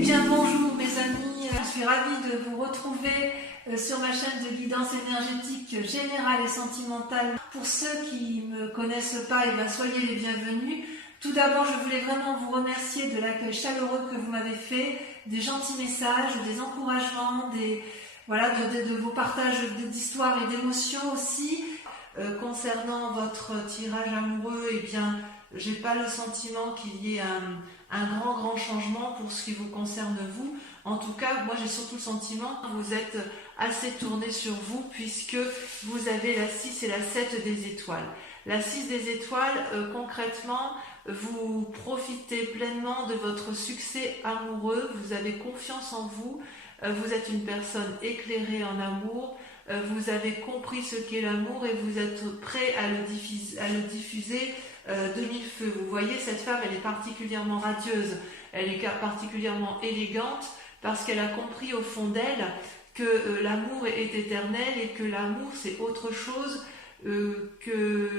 bien bonjour mes amis, je suis ravie de vous retrouver sur ma chaîne de guidance énergétique générale et sentimentale. Pour ceux qui ne me connaissent pas, soyez les bienvenus. Tout d'abord, je voulais vraiment vous remercier de l'accueil chaleureux que vous m'avez fait, des gentils messages, des encouragements, de vos partages d'histoires et d'émotions aussi. Concernant votre tirage amoureux, j'ai pas le sentiment qu'il y ait un grand changement pour ce qui vous concerne vous. En tout cas, moi j'ai surtout le sentiment que vous êtes assez tourné sur vous, puisque vous avez la 6 et la 7 des étoiles. La 6 des étoiles, concrètement, vous profitez pleinement de votre succès amoureux, vous avez confiance en vous, vous êtes une personne éclairée en amour, vous avez compris ce qu'est l'amour et vous êtes prêt à le diffuser de mille feux. Vous voyez, cette femme, elle est particulièrement radieuse, elle est particulièrement élégante parce qu'elle a compris au fond d'elle que l'amour est éternel et que l'amour c'est autre chose que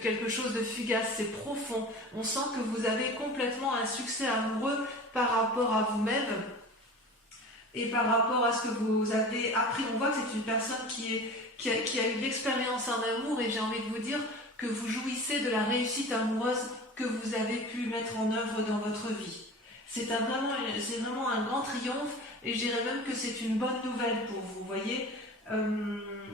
quelque chose de fugace, c'est profond. On sent que vous avez complètement un succès amoureux par rapport à vous-même et par rapport à ce que vous avez appris. On voit que c'est une personne qui a eu de l'expérience en amour, et j'ai envie de vous dire que vous jouissez de la réussite amoureuse que vous avez pu mettre en œuvre dans votre vie. C'est vraiment un grand triomphe, et je dirais même que c'est une bonne nouvelle pour vous. Vous voyez,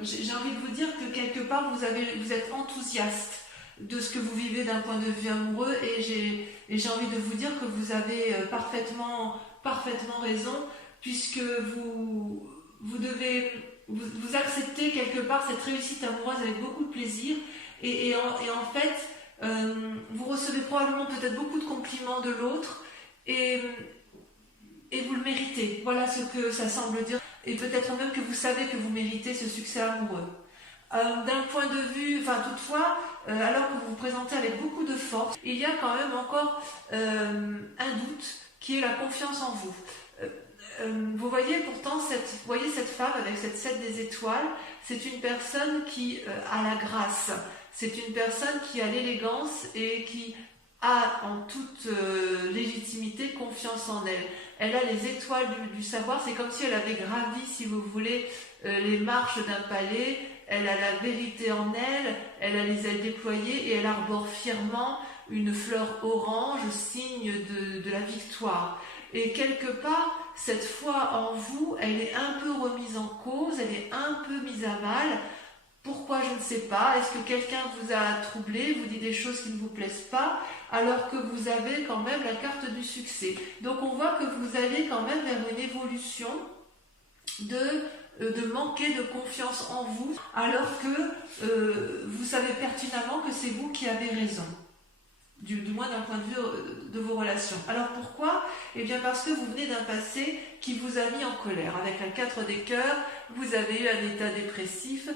j'ai envie de vous dire que quelque part vous êtes enthousiaste de ce que vous vivez d'un point de vue amoureux, et j'ai envie de vous dire que vous avez parfaitement raison, puisque vous acceptez quelque part cette réussite amoureuse avec beaucoup de plaisir, et en fait vous recevez probablement peut-être beaucoup de compliments de l'autre, et vous le méritez. Voilà ce que ça semble dire, et peut-être même que vous savez que vous méritez ce succès amoureux. D'un point de vue, toutefois, alors que vous vous présentez avec beaucoup de force, il y a quand même encore un doute qui est la confiance en vous. Vous voyez pourtant cette femme avec cette 7 des étoiles, c'est une personne qui a la grâce, c'est une personne qui a l'élégance et qui a en toute légitimité confiance en elle. Elle a les étoiles du savoir, c'est comme si elle avait gravi, si vous voulez, les marches d'un palais. Elle a la vérité en elle, elle a les ailes déployées et elle arbore fièrement une fleur orange, signe de la victoire. Et quelque part, cette foi en vous, elle est un peu remise en cause, elle est un peu mise à mal. Pourquoi? Je ne sais pas. Est-ce que quelqu'un vous a troublé, vous dit des choses qui ne vous plaisent pas, alors que vous avez quand même la carte du succès? Donc on voit que vous allez quand même vers une évolution de manquer de confiance en vous, alors que vous savez pertinemment que c'est vous qui avez raison. Du moins d'un point de vue de vos relations. Alors pourquoi? Parce que vous venez d'un passé qui vous a mis en colère. Avec la 4 des cœurs, vous avez eu un état dépressif,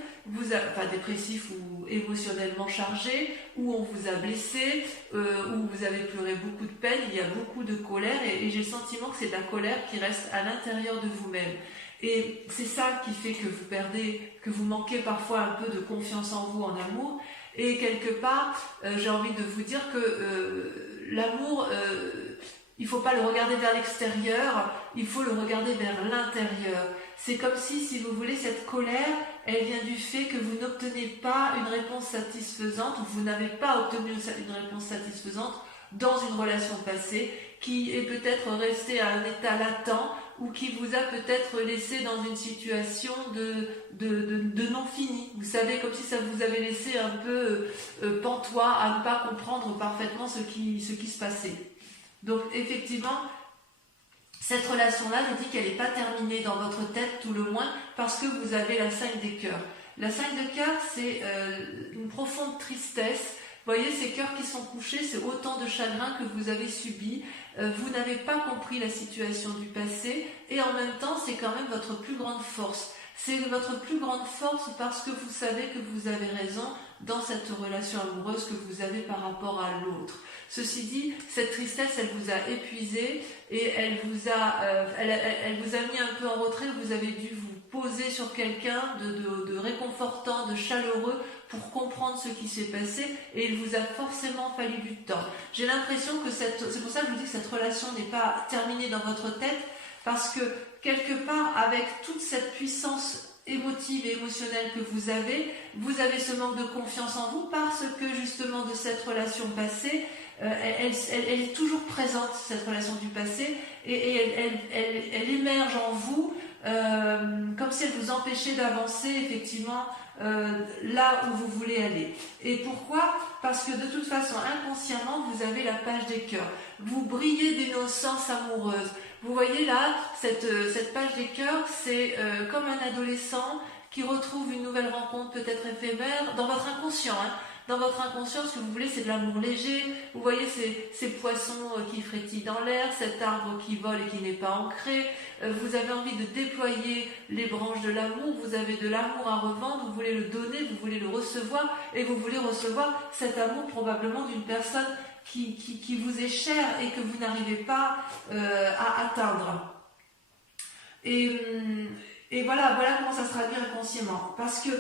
dépressif ou émotionnellement chargé, où on vous a blessé, où vous avez pleuré beaucoup de peine, il y a beaucoup de colère, et j'ai le sentiment que c'est de la colère qui reste à l'intérieur de vous-même. Et c'est ça qui fait que vous manquez parfois un peu de confiance en vous, en amour. Et quelque part, j'ai envie de vous dire que l'amour, il ne faut pas le regarder vers l'extérieur, il faut le regarder vers l'intérieur. C'est comme si vous voulez, cette colère, elle vient du fait que vous n'obtenez pas une réponse satisfaisante, ou vous n'avez pas obtenu une réponse satisfaisante dans une relation passée, qui est peut-être restée à un état latent, ou qui vous a peut-être laissé dans une situation de non fini. Vous savez, comme si ça vous avait laissé un peu pantois, à ne pas comprendre parfaitement ce qui se passait. Donc effectivement, cette relation-là, je dis qu'elle n'est pas terminée dans votre tête, tout le moins, parce que vous avez la 5 des cœurs. La 5 des cœurs, c'est une profonde tristesse. Vous voyez, ces cœurs qui sont couchés, c'est autant de chagrin que vous avez subi. Vous n'avez pas compris la situation du passé, et en même temps, c'est quand même votre plus grande force. C'est votre plus grande force parce que vous savez que vous avez raison dans cette relation amoureuse que vous avez par rapport à l'autre. Ceci dit, cette tristesse, elle vous a épuisé, et elle vous a mis un peu en retrait. Vous avez dû vous poser sur quelqu'un, de réconfortant, de chaleureux pour comprendre ce qui s'est passé, et il vous a forcément fallu du temps. J'ai l'impression que c'est pour ça que je vous dis que cette relation n'est pas terminée dans votre tête, parce que quelque part, avec toute cette puissance émotive et émotionnelle que vous avez ce manque de confiance en vous parce que justement de cette relation passée, elle est toujours présente, cette relation du passé, et elle émerge en vous comme si elle vous empêchait d'avancer effectivement là où vous voulez aller. Et pourquoi? Parce que de toute façon, inconsciemment, vous avez la page des cœurs. Vous brillez d'innocence amoureuse. Vous voyez là, cette page des cœurs, c'est comme un adolescent qui retrouve une nouvelle rencontre peut-être éphémère dans votre inconscient. Dans votre inconscient, ce que vous voulez, c'est de l'amour léger. Vous voyez ces poissons qui frétillent dans l'air, cet arbre qui vole et qui n'est pas ancré. Vous avez envie de déployer les branches de l'amour. Vous avez de l'amour à revendre. Vous voulez le donner, vous voulez le recevoir. Et vous voulez recevoir cet amour probablement d'une personne qui vous est chère et que vous n'arrivez pas à atteindre. Et voilà comment ça se traduit inconsciemment. Parce que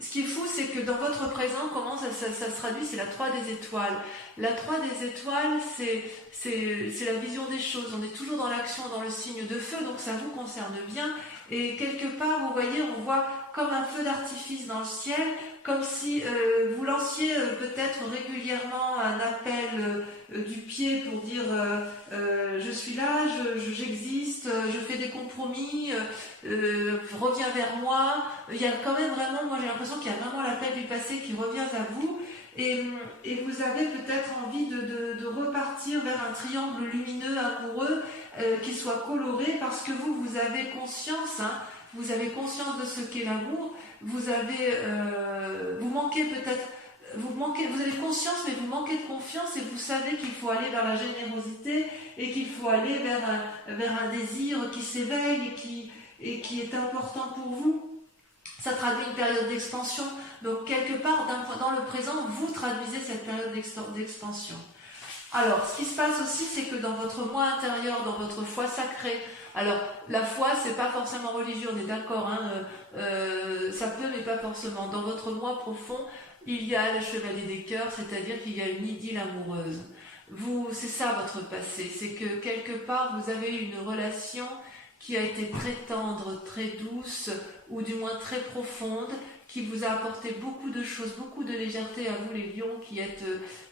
ce qui est fou, c'est que dans votre présent, comment ça se traduit, c'est la 3 des étoiles. La 3 des étoiles, c'est la vision des choses. On est toujours dans l'action, dans le signe de feu, donc ça vous concerne bien. Et quelque part, vous voyez, on voit comme un feu d'artifice dans le ciel, comme si vous lanciez peut-être régulièrement un appel du pied pour dire je suis là, j'existe, je fais des compromis, reviens vers moi. Il y a quand même vraiment, moi j'ai l'impression qu'il y a vraiment l'appel du passé qui revient à vous, et vous avez peut-être envie de repartir vers un triangle lumineux, amoureux, qui soit coloré, parce que vous avez conscience, vous avez conscience de ce qu'est l'amour. Vous avez, vous avez conscience, mais vous manquez de confiance, et vous savez qu'il faut aller vers la générosité et qu'il faut aller vers un désir qui s'éveille et qui est important pour vous. Ça traduit une période d'expansion. Donc quelque part, dans le présent, vous traduisez cette période d'expansion. Alors, ce qui se passe aussi, c'est que dans votre moi intérieur, dans votre foi sacrée, alors la foi, c'est pas forcément religieux, on est d'accord, ça peut, mais pas forcément. Dans votre moi profond, il y a le chevalier des cœurs, c'est-à-dire qu'il y a une idylle amoureuse. C'est ça votre passé, c'est que quelque part, vous avez eu une relation qui a été très tendre, très douce, ou du moins très profonde, qui vous a apporté beaucoup de choses, beaucoup de légèreté à vous les lions qui êtes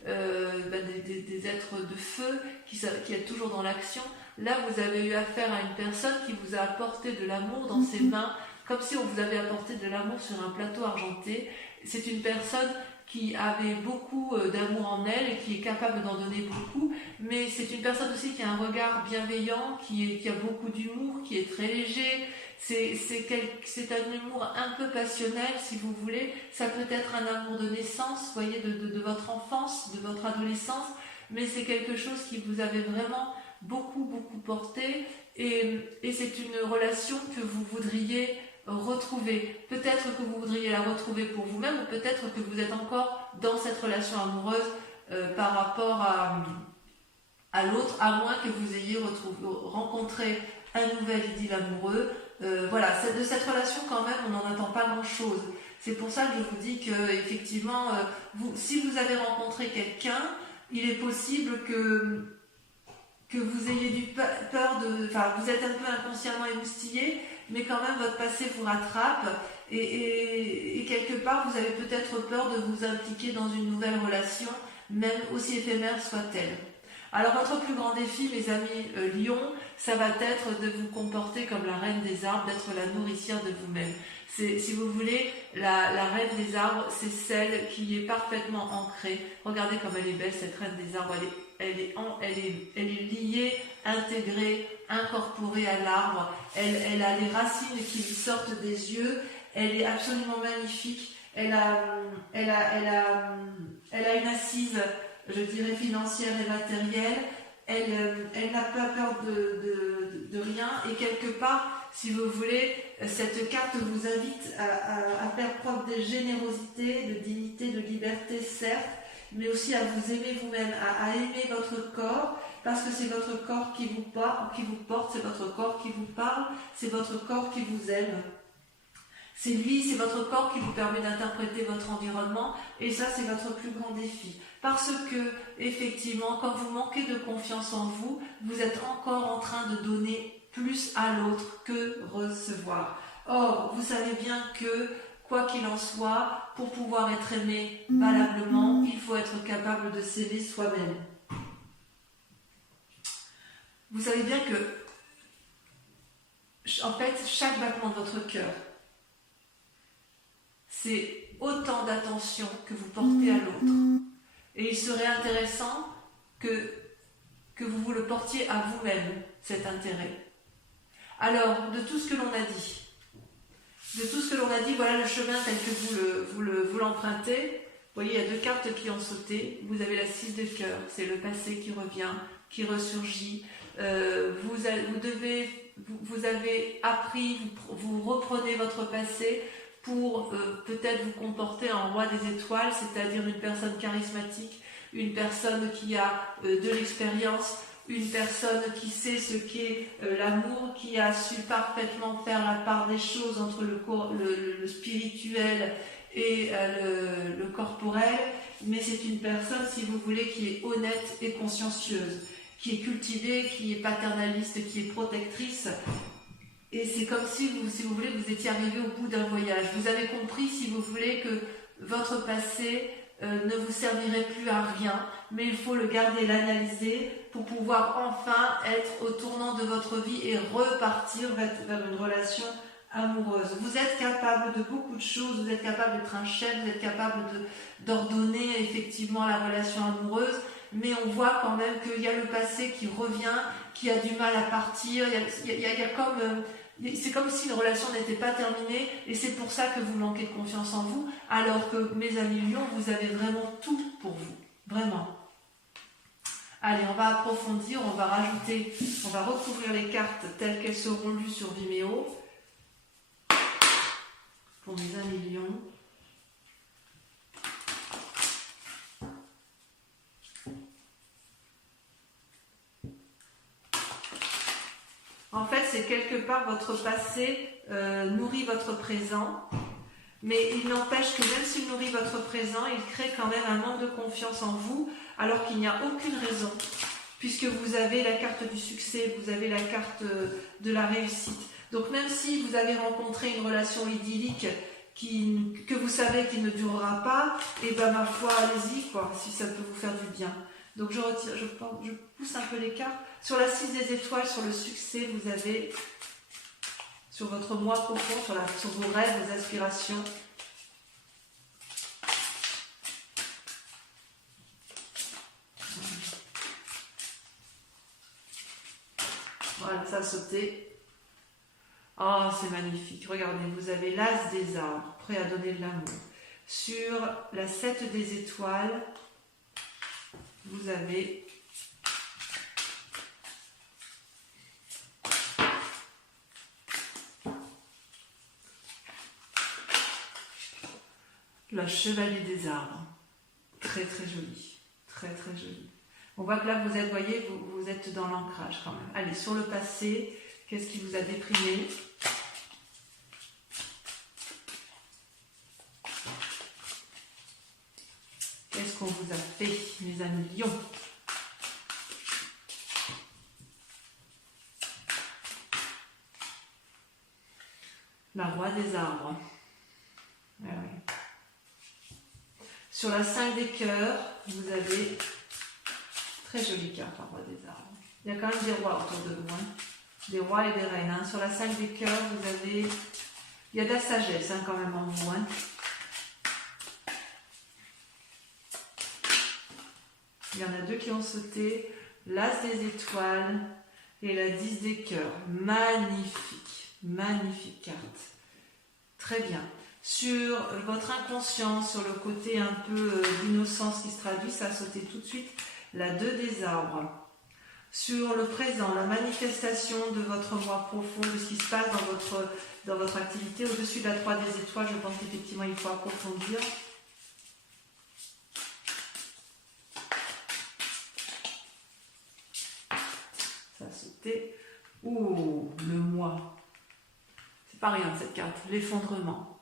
des êtres de feu, qui êtes toujours dans l'action. Là, vous avez eu affaire à une personne qui vous a apporté de l'amour dans ses mains, comme si on vous avait apporté de l'amour sur un plateau argenté. C'est une personne qui avait beaucoup d'amour en elle et qui est capable d'en donner beaucoup, mais c'est une personne aussi qui a un regard bienveillant, qui a beaucoup d'humour, qui est très léger. C'est un humour un peu passionnel, si vous voulez. Ça peut être un amour de naissance, vous voyez, de votre enfance, de votre adolescence, mais c'est quelque chose qui vous avait vraiment beaucoup porté, et c'est une relation que vous voudriez retrouver. Peut-être que vous voudriez la retrouver pour vous-même, ou peut-être que vous êtes encore dans cette relation amoureuse par rapport à l'autre, à moins que vous ayez rencontré un nouvel idylle amoureux. Voilà, de cette relation quand même, on n'en attend pas grand-chose. C'est pour ça que je vous dis que effectivement, si vous avez rencontré quelqu'un, il est possible que vous ayez peur vous êtes un peu inconsciemment émoustillé, mais quand même votre passé vous rattrape, et quelque part vous avez peut-être peur de vous impliquer dans une nouvelle relation, même aussi éphémère soit-elle. Alors votre plus grand défi, mes amis lions, ça va être de vous comporter comme la reine des arbres, d'être la nourricière de vous-même. Si vous voulez, la reine des arbres, c'est celle qui est parfaitement ancrée. Regardez comme elle est belle, cette reine des arbres. Elle est liée, intégrée, incorporée à l'arbre. Elle a les racines qui lui sortent des yeux. Elle est absolument magnifique. Elle a une assise, je dirais, financière et matérielle. Elle n'a pas peur de rien, et quelque part, si vous voulez, cette carte vous invite à faire preuve de générosité, de dignité, de liberté, certes, mais aussi à vous aimer vous-même, à aimer votre corps, parce que c'est votre corps qui vous porte, c'est votre corps qui vous parle, c'est votre corps qui vous aime. C'est lui, c'est votre corps qui vous permet d'interpréter votre environnement et ça c'est votre plus grand défi. Parce que, effectivement, quand vous manquez de confiance en vous, vous êtes encore en train de donner plus à l'autre que recevoir. Or, vous savez bien que, quoi qu'il en soit, pour pouvoir être aimé valablement, il faut être capable de s'aimer soi-même. Vous savez bien que, en fait, chaque battement de votre cœur, c'est autant d'attention que vous portez à l'autre. Et il serait intéressant que vous vous le portiez à vous-même, cet intérêt. Alors, de tout ce que l'on a dit, voilà le chemin tel que vous l'empruntez. Vous voyez, il y a 2 cartes qui ont sauté. Vous avez la 6 de cœur, c'est le passé qui revient, qui ressurgit. Vous avez appris, vous reprenez votre passé pour peut-être vous comporter en roi des étoiles, c'est-à-dire une personne charismatique, une personne qui a de l'expérience, une personne qui sait ce qu'est l'amour, qui a su parfaitement faire la part des choses entre le spirituel et le corporel, mais c'est une personne, si vous voulez, qui est honnête et consciencieuse, qui est cultivée, qui est paternaliste, qui est protectrice. Et c'est comme si vous voulez, vous étiez arrivé au bout d'un voyage. Vous avez compris, si vous voulez, que votre passé ne vous servirait plus à rien, mais il faut le garder, l'analyser pour pouvoir enfin être au tournant de votre vie et repartir vers une relation amoureuse. Vous êtes capable de beaucoup de choses, vous êtes capable d'être un chef, vous êtes capable d'ordonner effectivement la relation amoureuse, mais on voit quand même qu'il y a le passé qui revient, qui a du mal à partir, c'est comme si une relation n'était pas terminée et c'est pour ça que vous manquez de confiance en vous, alors que mes amis Lions, vous avez vraiment tout pour vous, vraiment. Allez, on va approfondir, on va recouvrir les cartes telles qu'elles seront lues sur Vimeo pour mes amis Lions. En fait, c'est quelque part votre passé nourrit votre présent, mais il n'empêche que même s'il nourrit votre présent, il crée quand même un manque de confiance en vous, alors qu'il n'y a aucune raison, puisque vous avez la carte du succès, vous avez la carte de la réussite. Donc même si vous avez rencontré une relation idyllique que vous savez qu'il ne durera pas, et ben ma foi, allez-y, quoi, si ça peut vous faire du bien. Donc je pousse un peu les cartes. Sur la 6 des étoiles, sur le succès, vous avez, sur votre moi profond, sur vos rêves, vos aspirations. Voilà, ça a sauté. Oh, c'est magnifique. Regardez, vous avez l'as des arbres, prêt à donner de l'amour. Sur la 7 des étoiles, vous avez le chevalier des arbres. Très très joli. Très très joli. On voit que là, vous êtes, voyez, vous êtes dans l'ancrage quand même. Allez, sur le passé, qu'est-ce qui vous a déprimé ? Qu'est-ce qu'on vous a fait, mes amis Lions ? La roi des arbres. Ah oui. Sur la 5 des cœurs, vous avez très jolie carte, la roi des arbres. Il y a quand même des rois autour de vous, hein. Des rois et des reines. Hein. Sur la 5 des cœurs, vous avez... Il y a de la sagesse quand même en vous. Hein. Il y en a 2 qui ont sauté. L'as des étoiles et la 10 des cœurs. Magnifique. Magnifique carte. Très bien. Sur votre inconscience, sur le côté un peu d'innocence qui se traduit, ça a sauté tout de suite. La 2 des arbres. Sur le présent, la manifestation de votre moi profond, de ce qui se passe dans votre activité. Au-dessus de la 3 des étoiles, je pense qu'effectivement il faut approfondir. Ça a sauté. Oh, le moi. pas rien cette carte, l'effondrement.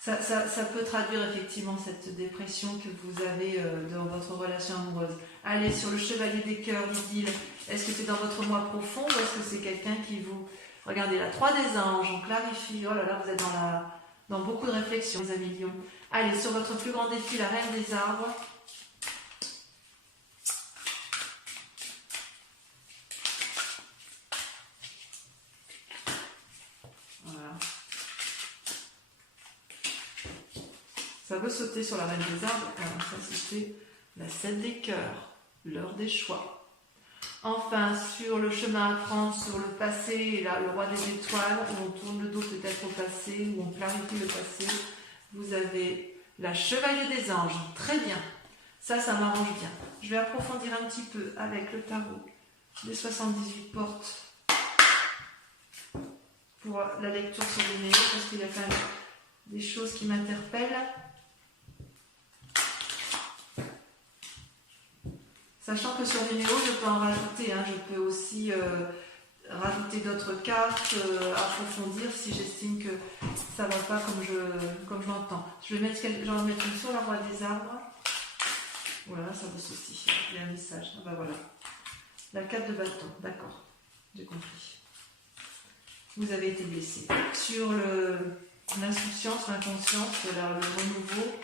Ça peut traduire effectivement cette dépression que vous avez dans votre relation amoureuse. Allez, sur le chevalier des cœurs, idylle, est-ce que c'est dans votre moi profond ou est-ce que c'est quelqu'un qui vous... Regardez, la 3 des anges, on clarifie. Oh là là, vous êtes dans beaucoup de réflexions, les amis lions. Allez, sur votre plus grand défi, la reine des arbres. Voilà. Ça veut sauter sur la reine des arbres. Alors, ça, c'était la 7 des cœurs, l'heure des choix. Enfin, sur le chemin à prendre, sur le passé, et là, le roi des étoiles, où on tourne le dos peut-être au passé, où on clarifie le passé, vous avez la chevalier des anges. Très bien. Ça m'arrange bien. Je vais approfondir un petit peu avec le tarot des 78 portes pour la lecture sur les néos, parce qu'il y a quand même des choses qui m'interpellent. Sachant que sur Vimeo, je peux en rajouter, hein, je peux aussi rajouter d'autres cartes, approfondir si j'estime que ça ne va pas comme je l'entends. J'en vais mettre une sur la roi des arbres. Voilà, ça va aussi. Il y a un message. Ah bah voilà. La 4 de bâton, d'accord, j'ai compris. Vous avez été blessé. Sur l'insouciance, l'inconscience, le renouveau,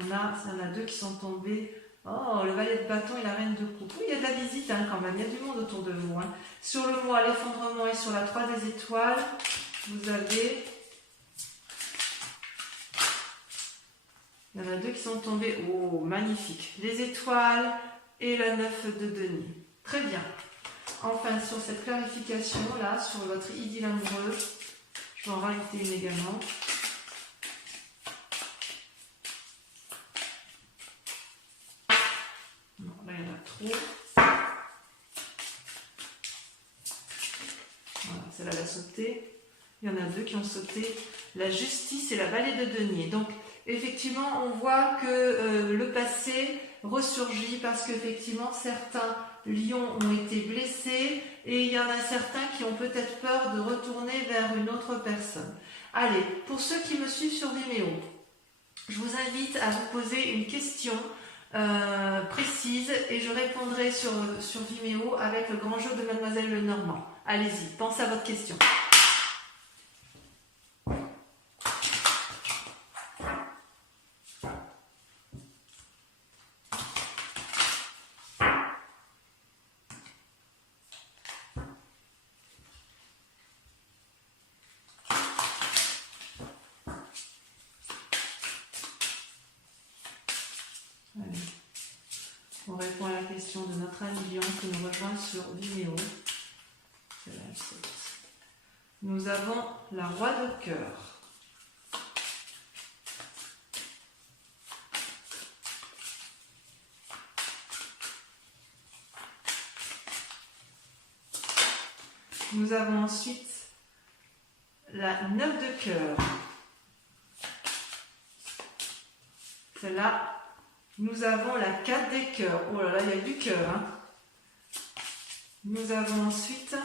il y en a 2 qui sont tombés. Oh, le valet de bâton et la reine de coupe. Oui, il y a de la visite hein, quand même, il y a du monde autour de vous. Hein. Sur le mois, l'effondrement et sur la 3 des étoiles, vous avez... Il y en a 2 qui sont tombés. Oh, magnifique. Les étoiles et la 9 de denier. Très bien. Enfin, sur cette clarification, là, sur votre idylle amoureuse, je vais en rajouter une également. Trop. Voilà, celle-là elle a sauté. Il y en a 2 qui ont sauté. La justice et la vallée de denier. Donc, effectivement, on voit que le passé ressurgit parce qu'effectivement, certains lions ont été blessés et il y en a certains qui ont peut-être peur de retourner vers une autre personne. Allez, pour ceux qui me suivent sur Vimeo, je vous invite à vous poser une question précise et je répondrai sur Vimeo avec le grand jeu de Mademoiselle Lenormand. Allez-y, pensez à votre question. On répond à la question de notre ami Lion qui nous rejoint sur Vimeo. Nous avons la roi de cœur. Nous avons ensuite la 9 de cœur. Celle-là. Nous avons la 4 des cœurs. Oh là là, il y a du cœur. Hein. Nous avons ensuite...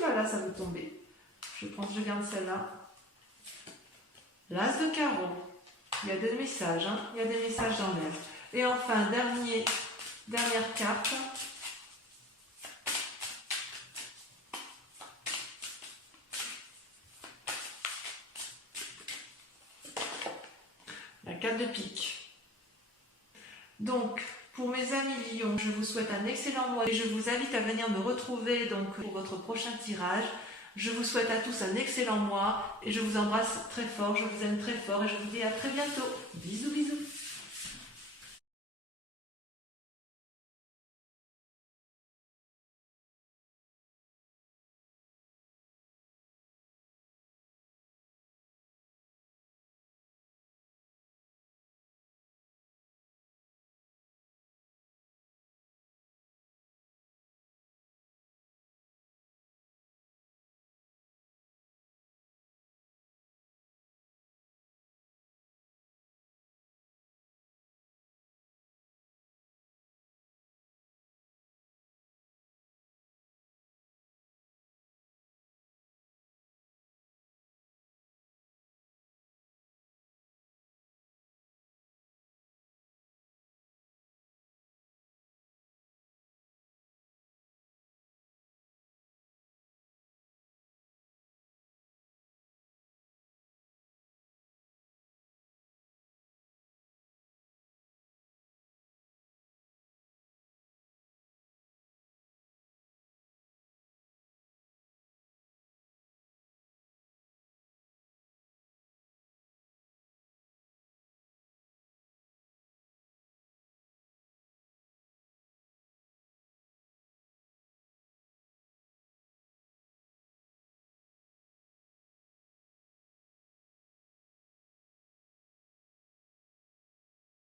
Voilà, ça veut tomber. Je garde celle-là. L'as de carreau. Il y a des messages. Hein. Il y a des messages dans l'air. Et enfin, dernière carte. La 4 de pique. Donc, pour mes amis lions, je vous souhaite un excellent mois et je vous invite à venir me retrouver donc, pour votre prochain tirage. Je vous souhaite à tous un excellent mois et je vous embrasse très fort, je vous aime très fort et je vous dis à très bientôt. Bisous, bisous.